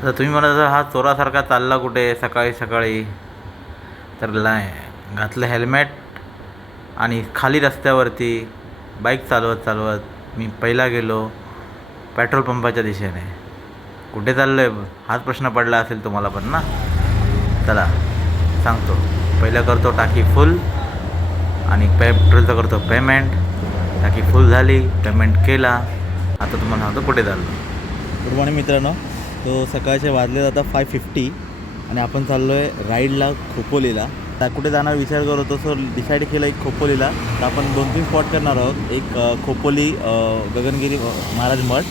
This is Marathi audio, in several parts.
आता तुम्ही म्हणत असाल हा चोरासारखा चालला कुठे सकाळी सकाळी, तर घातलं हेल्मेट आणि खाली रस्त्यावरती बाईक चालवत चालवत मी पहिला गेलो पेट्रोल पंपाच्या दिशेने. कुठे चाललो आहे हाच प्रश्न पडला असेल तुम्हाला पण ना. चला सांगतो. पहिलं करतो टाकी फुल आणि पेट्रोलचं करतो पेमेंट. टाकी फुल झाली, पेमेंट केला. आता तुम्हाला सांगतो कुठे चाललो. गुड मॉर्निंग मित्रांनो. तो सकाळचे वाजले जातात 5:50 आणि आपण चाललो आहे राईडला खोपोलीला. आता कुठे जाणार विचार करत होतो, सो डिसाईड केलं एक खोपोलीला. तर आपण 2-3 स्पॉट करणार आहोत. एक खोपोली गगनगिरी महाराज मठ,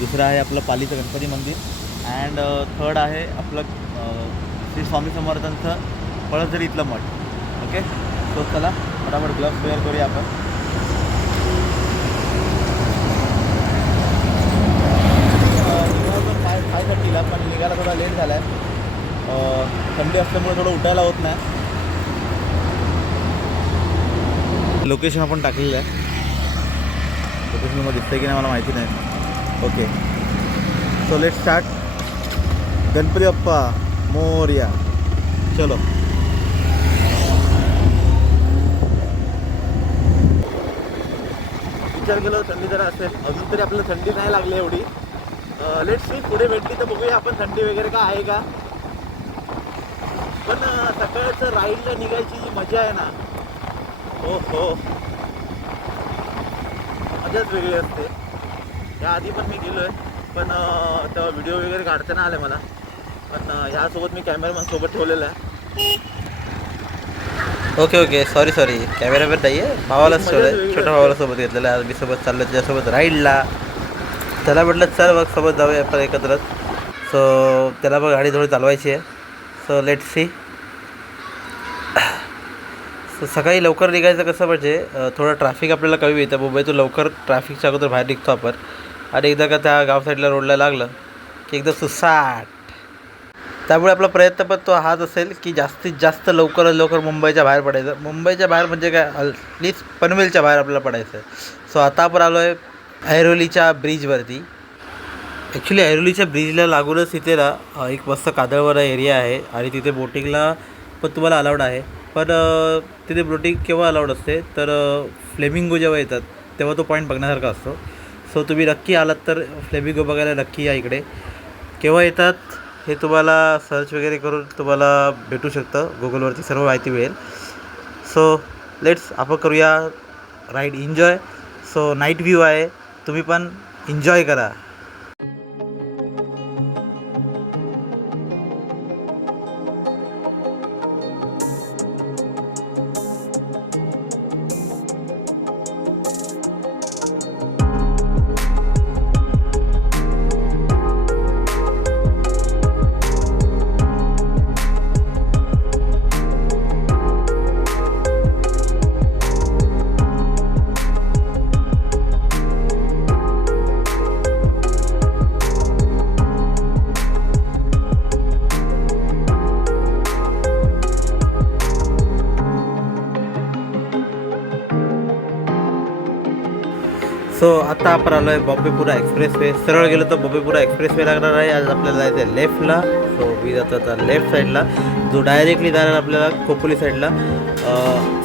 दुसरं आहे आपलं पालीचं गणपती मंदिर, अँड थर्ड आहे आपलं श्री स्वामी समर्थांचं पळसदरी इथलं मठ. ओके, सो चला फटाफट ग्लव्स वेअर करूया आपण. 5:30ला पण निघायला थोडा लेट झाला आहे. थंडी असल्यामुळे थोडं उठायला होत नाही. लोकेशन आपण टाकलेलं आहे. लोकेशन मला दिसतंय की नाही मला माहिती नाही. Okay, so let start. Ganpati Bappa Morya. चलो. विचार केला थंडी जरा असेल, अजून तरी आपल्याला थंडी नाही लागली एवढी. लेट्स सी, पुढे भेटली तर बघूया आपण थंडी वगैरे का आहे का. पण सकाळचं राईडला निघायची जी मजा आहे ना, हो हो, मजाच वेगळी असते. याआधी पण मी गेलो आहे, पण तेव्हा व्हिडिओ वगैरे काढता नाही आले मला. पण ह्यासोबत मी कॅमेरामॅन सोबत ठेवलेला आहे. ओके सॉरी कॅमेरामॅन नाही आहे, भावालाच ठेवलं, छोट्या भावाला सोबत घेतलेलं आहे. मी सोबत चाललो त्याच्यासोबत राईडला. त्याला म्हटलं चल बघ सोबत जाऊया आपण एकत्रच. सो त्याला बघ गाडी थोडी चालवायची आहे. So let's see. सो सकाळी लवकर निघायचं कसं म्हणजे थोडं ट्रॅफिक आपल्याला कमी येतं. मुंबईतून लवकर ट्रॅफिकच्या अगोदर बाहेर निघतो आपण. आणि एकदा का त्या गाव साईडला रोडला लागलं की एकदम सुसाट. त्यामुळे आपला प्रयत्न पण तो हाच असेल की जास्तीत जास्त लवकर मुंबईच्या बाहेर पडायचं. मुंबईच्या बाहेर म्हणजे काय, ॲटलीस्ट पनवेलच्या बाहेर आपल्याला पडायचं आहे. सो आता आपण आलो आहे ऐरोलीच्या ब्रिजवरती. ॲक्च्युली ऐरोलीच्या ब्रिजला लागूनच तिथे ना एक मस्त कादळवरा एरिया आहे आणि तिथे बोटिंगला पण तुम्हाला अलाउड आहे. पण तिथे बोटिंग केव्हा अलाउड असते तर फ्लेमिंगो जेव्हा येतात तेव्हा तो पॉईंट बघण्यासारखा असतो. सो तुम्ही नक्की आलात तर फ्लेमिंगो बघायला नक्की या इकडे. केव्हा येतात हे तुम्हाला सर्च वगैरे करून तुम्हाला भेटू शकतं, गुगलवरती सर्व माहिती मिळेल. सो लेट्स आपण करूया ride enjoy. So night view आहे, तुम्ही पण एन्जॉय करा. सो आता आपण आलो आहे बॉम्बेपुरा एक्सप्रेसवे. सरळ गेलो तर बॉम्बेपुरा एक्सप्रेसवे लागणार आहे. आज आपल्याला जायचं आहे लेफ्टला. सो मी जातो आता लेफ्ट साईडला, जो डायरेक्टली जाणार आपल्याला खोपोली साईडला.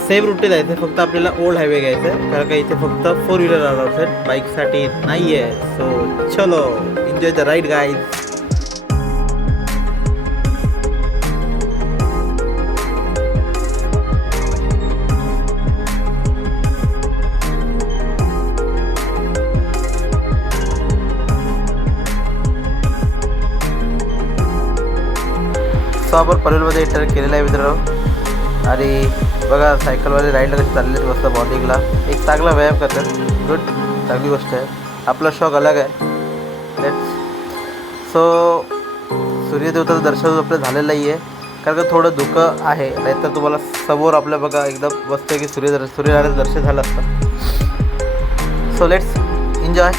सेम रूटने जायचं आहे, फक्त आपल्याला ओल्ड हायवे घ्यायचं आहे, कारण का इथे फक्त 4 व्हीलर अलाउड आहेत, बाईकसाठी नाही आहे. सो चलो enjoy the ride guys. So आपण पनवेलमध्ये एंटर केलेला आहे मित्रांनो. आणि बघा सायकलवाले राईडला कसे चालले मस्त मॉर्निंगला. एक चांगला व्यायाम करतात, गुड, चांगली गोष्ट आहे. आपला शौक अलग आहे. लेट्स. सो सूर्यदेवताचं दर्शन आपलं झालेलं नाही आहे, कारण का थोडं धुकं आहे. नाहीतर तुम्हाला समोर आपल्या बघा एकदम मस्त की सूर्यनारायणाचं दर्शन झालं असतं. So let's enjoy.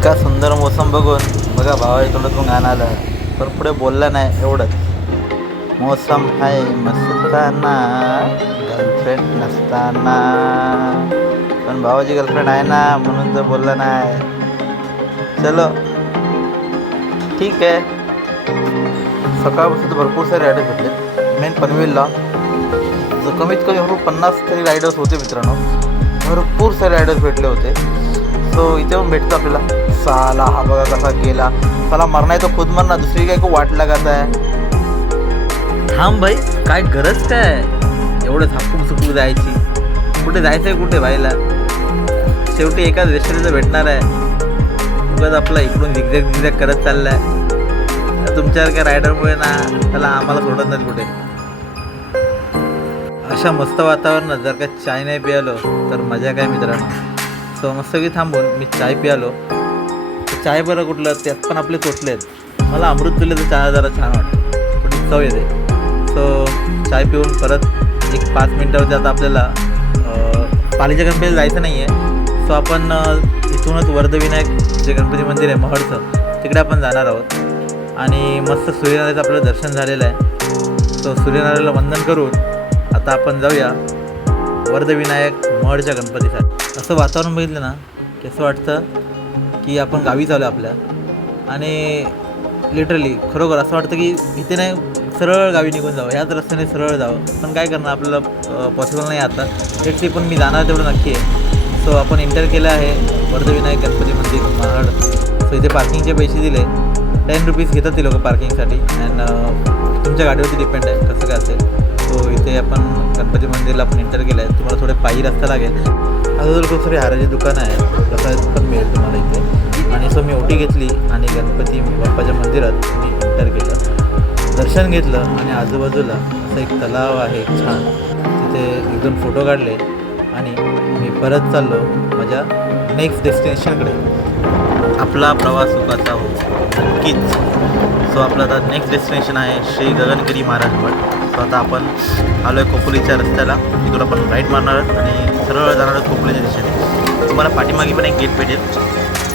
इतका सुंदर मोसम बघून बघा भावाच्या तोंडातून गाणं आलं, पण पुढे बोलला नाही एवढंच. मौसम आहे मस्ताना गर्लफ्रेंड नसताना, पण भावाची गर्लफ्रेंड आहे ना म्हणून तर बोलला नाही. चलो ठीक आहे. सकाळपासून तर भरपूर सारे रायडर्स भेटले. मेन पनवेलला जो कमीत कमी भरपूर 50 तरी रायडर्स होते मित्रांनो. भरपूर सारे रायडर्स भेटले होते. सो इथे पण भेटतो आपल्याला. साला हा बघा कसा गेला. साला मरना आहे तो खुद मरना, दुसरी काय को वाट लागत आहे. थांब भाई, काय गरज काय एवढं झापूक झुपूक जायची? कुठे जायचं आहे, कुठे व्हायला? शेवटी एकाच रेस्टॉरंटला भेटणार आहे. उगाच आपला इकडून झिगझॅग झिगझॅग करत चालला आहे. तुमच्यासारख्या रायडरमुळे ना त्याला आम्हाला सोडत नाही कुठे. अशा मस्त वातावरणात जर का चाय नाही पियालो तर मजा काय मित्रांनो. सो मस्त की थांबून मी चाय पियालो. चाय बरं कुठलं, त्यात पण आपले तोटले आहेत. मला अमृत पिलं तर चहा जरा छान वाटतं, थोडी चव येते. सो चाय पिऊन परत एक 5 मिनटावरती आता आपल्याला पालीच्या गणपतीला जायचं नाही आहे. सो आपण इथूनच वर्धविनायक जे गणपती मंदिर आहे महडचं, तिकडे आपण जाणार आहोत. आणि मस्त सूर्यनारायणचं आपलं दर्शन झालेलं आहे. सो सूर्यनारायणला वंदन करून आता आपण जाऊया वर्धविनायक महडच्या गणपतीसाठी. असं वातावरण बघितलं ना की असं वाटतं की आपण गावी चालू आहे आपल्या. आणि लिटरली खरोखर असं वाटतं की इथे नाही, सरळ गावी निघून जावं, ह्याच रस्त्याने सरळ जावं. पण काय करणार, आपल्याला पॉसिबल नाही आता. एकटी पण मी जाणार तेवढं नक्की आहे. सो आपण एंटर केलं आहे वर्धविनायक गणपती मंदिर महाड. सो इथे पार्किंगचे पैसे दिले, 10 रुपीज घेतात ते लोक पार्किंगसाठी. अँड तुमच्या गाडीवरती डिपेंड आहे कसं काय असेल. सो इथे आपण गणपती मंदिरला आपण एंटर केलं आहे. तुम्हाला थोडे पायी रस्ता लागेल. अगोदर खूप सारी हाराची दुकानं आहेत, प्रसाद पण मिळेल तुम्हाला इथे. आणि सो मी ओटी घेतली आणि गणपती बाप्पाच्या मंदिरात मी एंटर केलं, दर्शन घेतलं. आणि आजूबाजूला असं एक तलाव आहे छान, तिथे 1-2 फोटो काढले आणि मी परत चाललो माझ्या नेक्स्ट डेस्टिनेशनकडे. आपला प्रवास सुखाचा हो नक्कीच. सो आपलं आता नेक्स्ट डेस्टिनेशन आहे श्री गगनगिरी महाराज मठ. सो आता आपण आलो आहे खोपोलीच्या रस्त्याला. तिथून आपण राईट मारणार आहोत आणि सरळ जाणार आहोत खोपोलीच्या दिशेने. तुम्हाला पाठीमागे पण एक गेट भेटेल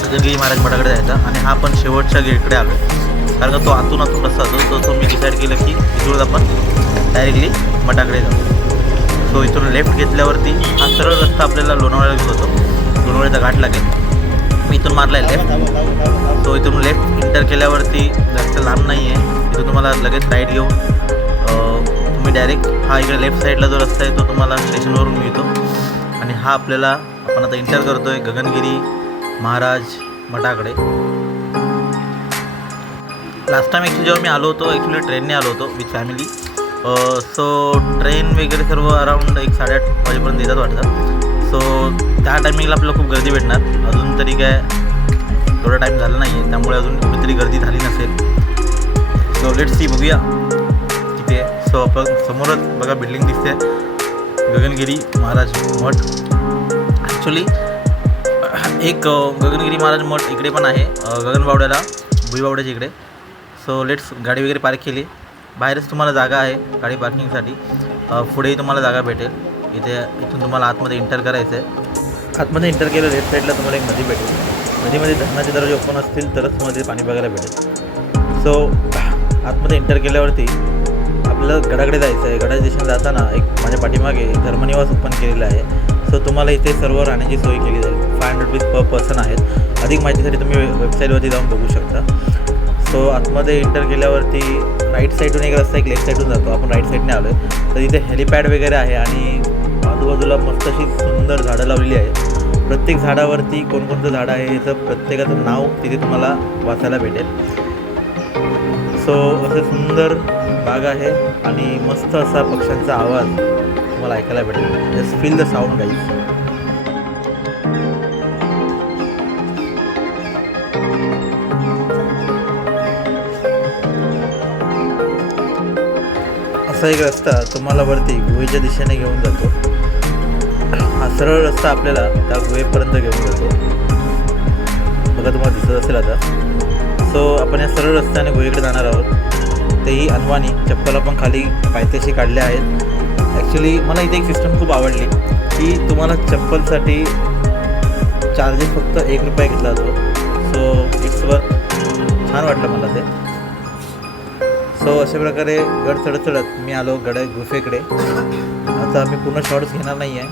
गगनगिरी महाराज मठाकडे जायचा. आणि हा आपण शेवटच्या गेटकडे आलो आहे, कारण का तो आतून रस्ता असतो. तो मी डिसाईड केलं की इथून आपण डायरेक्टली मठाकडे जाऊ. सो इथून लेफ्ट घेतल्यावरती हा सरळ रस्ता आपल्याला लोणावळ्याला घेत होतो. लोणावळ्याचा घाट लागेल. मी इथून मारला आहे लेफ्ट. सो इथून लेफ्ट एंटर केल्यावरती जास्त लांब नाही आहे. इथून तुम्हाला लगेच राईट घेऊन तुम्ही डायरेक्ट हा इकडे लेफ्ट साईडला जो रस्ता आहे तो तुम्हाला स्टेशनवरून मिळतो. आणि हा आपल्याला आपण आता एंटर करतो आहे गगनगिरी महाराज मठाकडे. लास्ट टाईम ॲक्च्युली जेव्हा मी आलो होतो, ॲक्च्युली ट्रेनने आलो होतो विथ फॅमिली. सो ट्रेन वगैरे सर्व अराऊंड 7-8 वाजेपर्यंत येतात वाटतं. सो त्या टायमिंगला आपल्याला खूप गर्दी भेटणार. अजून तरी काय थोडा टाईम झाला नाही आहे, त्यामुळे अजून कुठेतरी गर्दी झाली नसेल. सो लेट्स सी, बघूया किती आहे. सो आपण समोरच बघा बिल्डिंग दिसते, गगनगिरी महाराज मठ. ॲक्च्युली एक गगनगिरी महाराज मठ इकडे पण आहे, गगनबावड्याला, भुईबावड्याच्या इकडे. सो लेट्स गाडी वगैरे पार्क केली. बाहेरच तुम्हाला जागा आहे गाडी पार्किंगसाठी. पुढेही तुम्हाला जागा भेटेल. इथून तुम्हाला आतमध्ये एंटर करायचं आहे. आतमध्ये एंटर केलं लेफ्ट साईडला तुम्हाला एक नदी भेटेल. नदीमध्ये धरणाचे दरवाजे ओपन असतील तरच तुम्हाला तिथे पाणी बघायला भेटेल. सो आतमध्ये एंटर केल्यावरती आपल्याला गडाकडे जायचं आहे. गडाच्या दिशेने जाताना एक माझ्या पाठीमागे धर्मनिवास ओपन केलेला आहे. सो तुम्हाला इथे सर्व राहण्याची सोय केली जाईल. 500 रुपीज पर पर्सन आहेत. अधिक माहितीसाठी तुम्ही वेबसाईटवरती जाऊन बघू शकता. सो आतमध्ये एंटर केल्यावरती राईट साईडून एक रस्ता, एक लेफ्ट साईडून जातो. आपण राईट साईडने आलो आहे. तर इथे हेलिपॅड वगैरे आहे आणि आजूबाजूला मस्त अशी सुंदर झाडं लावलेली आहेत. प्रत्येक झाडावरती कोणकोणतं झाडं आहे याचं प्रत्येकाचं नाव तिथे तुम्हाला वाचायला भेटेल. सो असं सुंदर बाग आहे आणि मस्त असा पक्ष्यांचा आवाज तुम्हाला ऐकायला भेटेल. Just feel the sound guys. असा एक रस्ता तुम्हाला वरती गुहेच्या दिशेने घेऊन जातो. हा सरळ रस्ता आपल्याला त्या गुहेपर्यंत घेऊन जातो. बघा तुम्हाला दिसत असेल आता. सो आपण या सरळ रस्त्याने गुहेकडे जाणार आहोत. तेही अनवाणी, चप्पल पण खाली पायथ्याशी काढल्या आहेत. ॲक्च्युली मला इथे एक सिस्टम खूप आवडली की तुम्हाला चप्पलसाठी चार्जेस फक्त 1 रुपया घेतला जातो. सो इट्सवर छान वाटलं मला ते. सो अशा प्रकारे गड चढत चढत मी आलो गुफेकडे. आता मी पूर्ण शॉर्ट्स घेणार नाही आहे,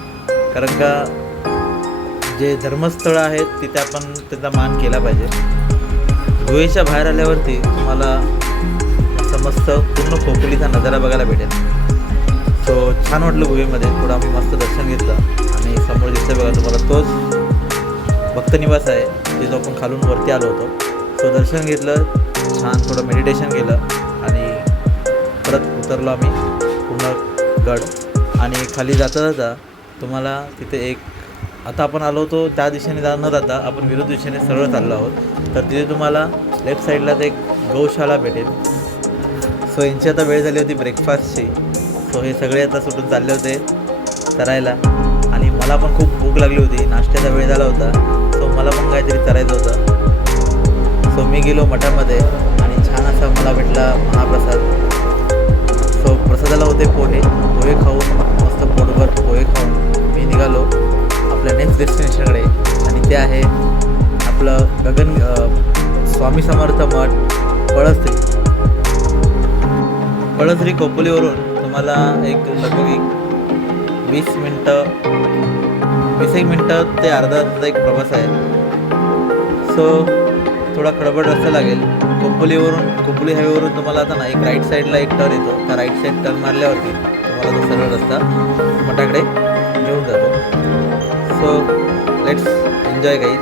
कारण का जे धर्मस्थळं आहेत तिथे आपण त्याचा मान केला पाहिजे. गुहेच्या बाहेर आल्यावरती तुम्हाला मस्त पूर्ण खोपोलीचा नजारा बघायला भेटेल. सो छान वाटलं गुहेमध्ये. थोडं आम्ही मस्त दर्शन घेतलं आणि समोर दिसतं बघा तुम्हाला तोच भक्तनिवास आहे जिथं आपण खालून वरती आलो होतो. सो दर्शन घेतलं, छान थोडं मेडिटेशन केलं आणि परत उतरलो आम्ही पूर्ण गड. आणि खाली जाता जाता तुम्हाला तिथे एक, आता आपण आलो होतो त्या दिशेने न जाता आपण विरुद्ध दिशेने सरळ चाललो आहोत. तर तिथे तुम्हाला लेफ्ट साईडलाच एक गौशाला भेटेल. सो यांची आता वेळ झाली होती ब्रेकफास्टची. सो हे सगळे आता सुटून चालले होते चरायला आणि मला पण खूप भूक लागली होती. नाश्त्याचा वेळ झाला होता. सो मला पण काहीतरी चरायचं होतं. सो मी गेलो मठामध्ये आणि छान असा मला भेटला महाप्रसाद. सो प्रसादाला होते पोहे खाऊन मस्त पोटभर पोहे खाऊन मी निघालो आपल्या नेक्स्ट डेस्टिनेशनकडे. आणि ते आहे आपलं स्वामी समर्थ मठ पळसरी खोपोलीवरून तुम्हाला एक लगभग 20 मिनटं ते अर्धा तासाचा एक प्रवास आहे. सो थोडा खडबड रस्ता लागेल. खोपोली हायवेवरून तुम्हाला आता ना एक राईट साईडला एक टर्न येतो. त्या राईट साईड टर्न मारल्यावरती तुम्हाला तो सरळ रस्ता मठाकडे घेऊन जातो. So let's enjoy guys.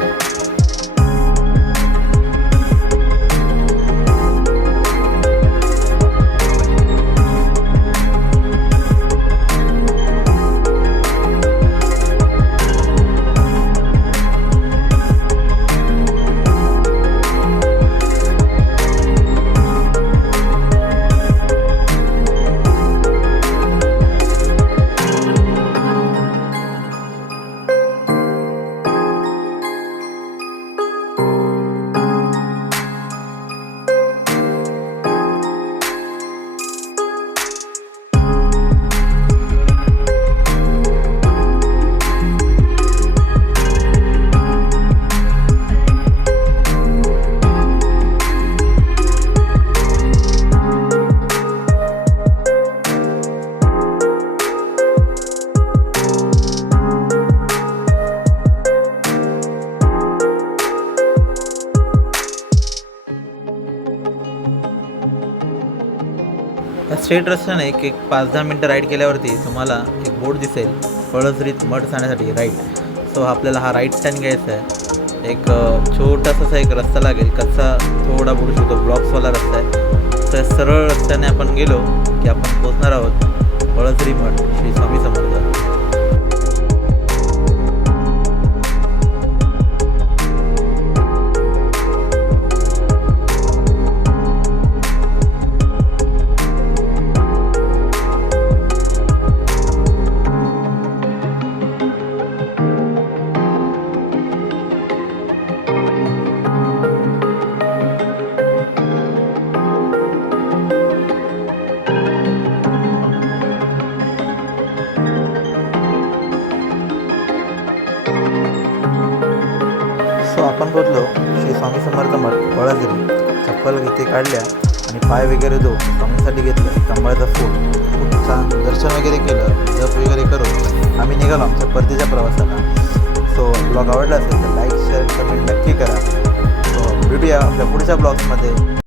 त्या स्ट्रेट रस्त्याने एक 5-10 मिनटं राईड केल्यावरती तुम्हाला एक बोर्ड दिसेल पळसरीत मठ जाण्यासाठी राईट. सो आपल्याला हा राईट टर्न घ्यायचा आहे. एक छोटासा एक रस्ता लागेल, कच्चा थोडा बोलू शकतो, ब्लॉक्सवाला रस्ता आहे. तर सरळ रस्त्याने आपण गेलो की आपण पोचणार आहोत पळसरी मठ श्री स्वामी समर्थ. सो आपण बोललो श्री स्वामी समर्थ मठ पळसरी. चप्पल इथे काढल्या आणि पाय वगैरे स्वामीसाठी घेतलं. कमळाचा फूल खूप छान दर्शन वगैरे केलं, जप वगैरे करून आम्ही निघालो आमच्या परतीच्या प्रवासाला. सो ब्लॉग आवडला असेल तर लाईक शेअर कमेंट नक्की करा. सो भेटूया आपल्या पुढच्या ब्लॉग्समध्ये.